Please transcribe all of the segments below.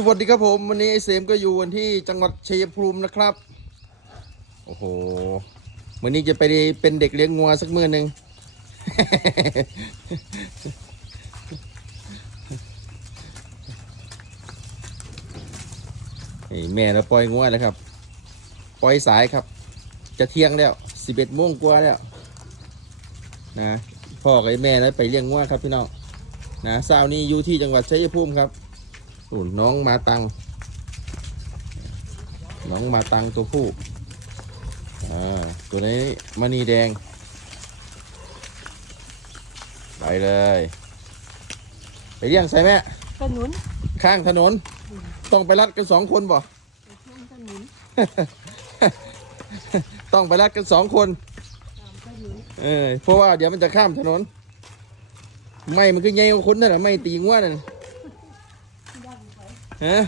สวัสดีครับผม วันนี้ไอเสมก็อยู่วันที่จังหวัดชัยภูมินะครับ โอ้โหวันนี้จะไปเป็นเด็กเลี้ยงงัวสักมือหนึ่ง นี่แม่เราปล่อยงัวแล้วครับ ปล่อยสายครับ จะเที่ยงแล้วสิบเอ็ดโมงกว่าแล้ว นะพ่อกับไอแม่แล้วไปเลี้ยงงัวครับพี่น้องนะเช้านี้อยู่ที่จังหวัดชัยภูมิครับ นู่นน้องมาตัง น้องมาตังตัวผู้อ่าตัวนี้มณีแดง ไปเลย ไปเลี้ยงใส่แม่ขนุนข้างถนน ต้องไปรัดกันสองคนบ่ข้างขนุนต้องไปรัดกันสองคนตามขนุนเออเพราะว่าเดี๋ยวมันจะข้ามถนน ไม่มันคือใหญ่กว่าคนนั่นแหละไม่ตีงัวนั่นย่างไป ฮะ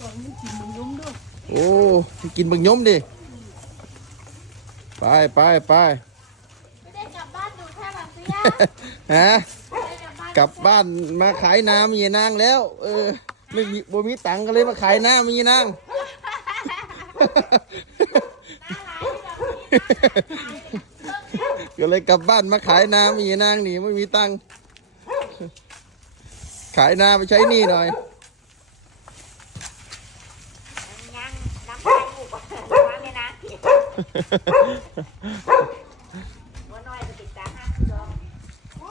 ก่อนนี้กินมันยุ่มด้วยโอ้กินบังยมดิ ไปไปไปไม่ได้กลับบ้านดูแค่แบบเสียฮะไม่ได้กลับบ้านกลับบ้านมาขายน้ำมีนางแล้ว เออ ไม่มีบ่มีตังค์ก็เลยมาขายน้ำมีนางก็เลยกลับบ้านมาขายน้ำมีนางนี่ไม่มีตังค์ ขายน้ำไปใช้หนี้หน่อย ยังน้ำตาลูกมาเนี่ยนะ